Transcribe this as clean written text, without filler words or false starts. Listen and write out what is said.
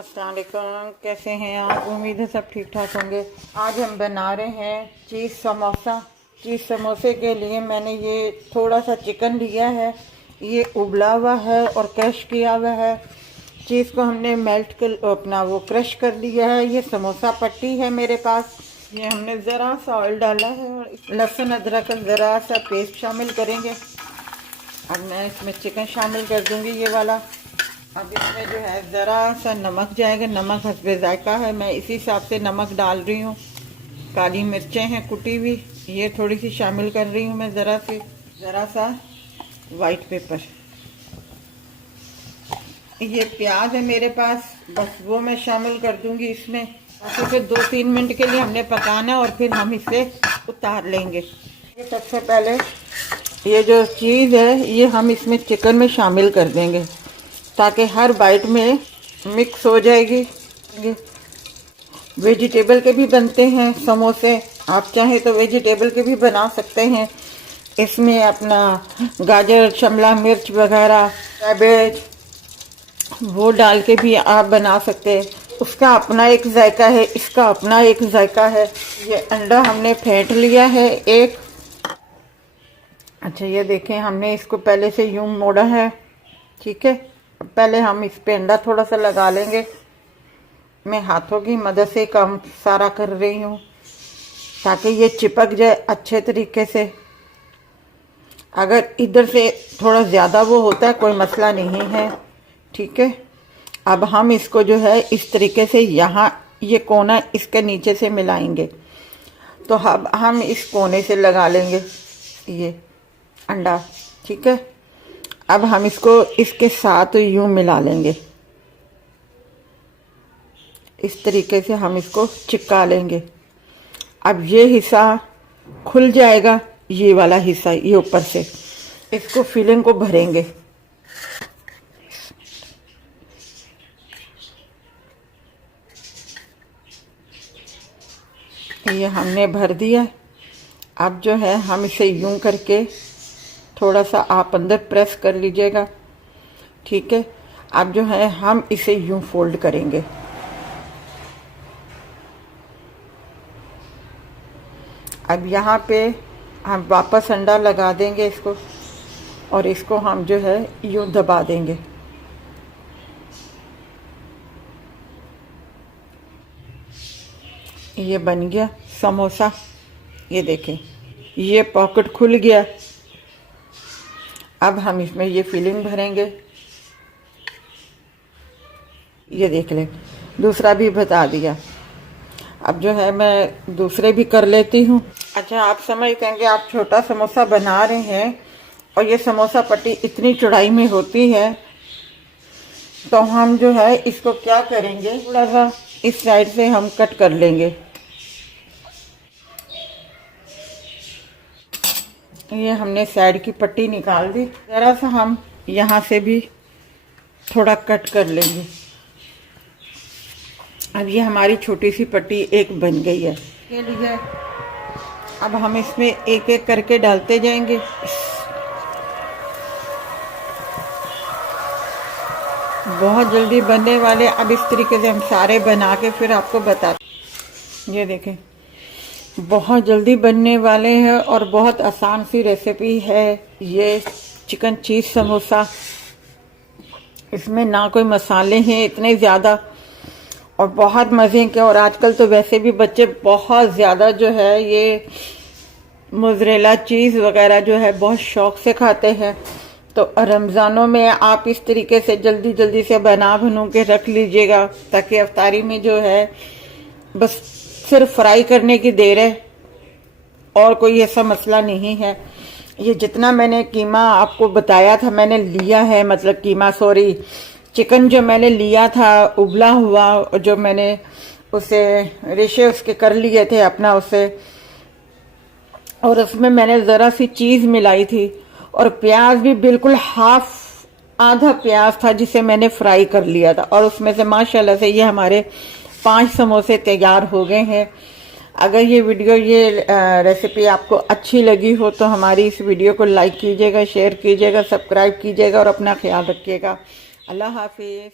अस्सलाम वालेकुम, कैसे हैं आप? उम्मीद है सब ठीक ठाक होंगे। आज हम बना रहे हैं चीज़ समोसा। चीज़ समोसे के लिए मैंने ये थोड़ा सा चिकन लिया है, ये उबला हुआ है और क्रश किया हुआ है। चीज़ को हमने मेल्ट कर अपना वो क्रश कर लिया है। ये समोसा पट्टी है मेरे पास। ये हमने ज़रा सा ऑयल डाला है और लहसुन अदरक का ज़रा सा पेस्ट शामिल करेंगे। अब मैं इसमें चिकन शामिल कर दूँगी ये वाला। अब इसमें जो है ज़रा सा नमक जाएगा, नमक हस्बे जायका है, मैं इसी हिसाब से नमक डाल रही हूँ। काली मिर्चें हैं कुटी हुई, ये थोड़ी सी शामिल कर रही हूँ मैं। ज़रा सा वाइट पेपर। ये प्याज है मेरे पास, बस वो मैं शामिल कर दूँगी इसमें। फिर 2-3 मिनट के लिए हमने पकाना और फिर हम इसे उतार लेंगे। ये सबसे पहले ये जो चीज़ है ये हम इसमें चिकन में शामिल कर देंगे ताकि हर बाइट में मिक्स हो जाएगी। वेजिटेबल के भी बनते हैं समोसे, आप चाहें तो वेजिटेबल के भी बना सकते हैं। इसमें अपना गाजर, शिमला मिर्च वगैरह, कैबेज वो डाल के भी आप बना सकते हैं। उसका अपना एक जायका है, इसका अपना एक जायका है। ये अंडा हमने फेंट लिया है एक। अच्छा ये देखें, हमने इसको पहले से यूं मोड़ा है, ठीक है। पहले हम इस पे अंडा थोड़ा सा लगा लेंगे। मैं हाथों की मदद से काम सारा कर रही हूँ ताकि ये चिपक जाए अच्छे तरीके से। अगर इधर से थोड़ा ज़्यादा वो होता है कोई मसला नहीं है, ठीक है। अब हम इसको जो है इस तरीके से यहाँ ये कोना इसके नीचे से मिलाएंगे। तो अब हम इस कोने से लगा लेंगे ये अंडा, ठीक है। अब हम इसको इसके साथ यूं मिला लेंगे, इस तरीके से हम इसको चिपका लेंगे। अब ये हिस्सा खुल जाएगा, ये वाला हिस्सा ये ऊपर से इसको फिलिंग को भरेंगे। ये हमने भर दिया। अब जो है हम इसे यूं करके थोड़ा सा आप अंदर प्रेस कर लीजिएगा, ठीक है। अब जो है हम इसे यूं फोल्ड करेंगे। अब यहाँ पे हम वापस अंडा लगा देंगे इसको और इसको हम जो है यूं दबा देंगे। ये बन गया समोसा। ये देखें, ये पॉकेट खुल गया। अब हम इसमें ये फिलिंग भरेंगे। ये देख लें, दूसरा भी बता दिया। अब जो है मैं दूसरे भी कर लेती हूँ। अच्छा, आप समझते हैं कि आप छोटा समोसा बना रहे हैं और ये समोसा पट्टी इतनी चौड़ाई में होती है, तो हम जो है इसको क्या करेंगे, थोड़ा सा इस साइड से हम कट कर लेंगे। ये हमने साइड की पट्टी निकाल दी। ज़रा सा हम यहाँ से भी थोड़ा कट कर लेंगे। अब ये हमारी छोटी सी पट्टी एक बन गई है। ये लिए अब हम इसमें एक एक करके डालते जाएंगे। बहुत जल्दी बनने वाले। अब इस तरीके से हम सारे बना के फिर आपको बताते। ये देखें, बहुत जल्दी बनने वाले हैं और बहुत आसान सी रेसिपी है ये चिकन चीज़ समोसा। इसमें ना कोई मसाले हैं इतने ज़्यादा और बहुत मज़े के। और आजकल तो वैसे भी बच्चे बहुत ज़्यादा जो है ये मोज़रेला चीज़ वगैरह जो है बहुत शौक़ से खाते हैं। तो रमज़ानों में आप इस तरीके से जल्दी जल्दी से बनू के रख लीजिएगा ताकि अफ्तारी में जो है बस सिर्फ फ्राई करने की देर है और कोई ऐसा मसला नहीं है। ये जितना मैंने कीमा आपको बताया था मैंने लिया है, मतलब कीमा सॉरी चिकन जो मैंने लिया था उबला हुआ, जो मैंने उसे रेशे उसके कर लिए थे अपना उसे, और उसमें मैंने ज़रा सी चीज़ मिलाई थी और प्याज भी बिल्कुल आधा प्याज था जिसे मैंने फ्राई कर लिया था। और उसमें से माशाल्लाह से ये हमारे 5 समोसे तैयार हो गए हैं। अगर ये वीडियो ये रेसिपी आपको अच्छी लगी हो तो हमारी इस वीडियो को लाइक कीजिएगा, शेयर कीजिएगा, सब्सक्राइब कीजिएगा और अपना ख्याल रखिएगा। अल्लाह हाफिज़।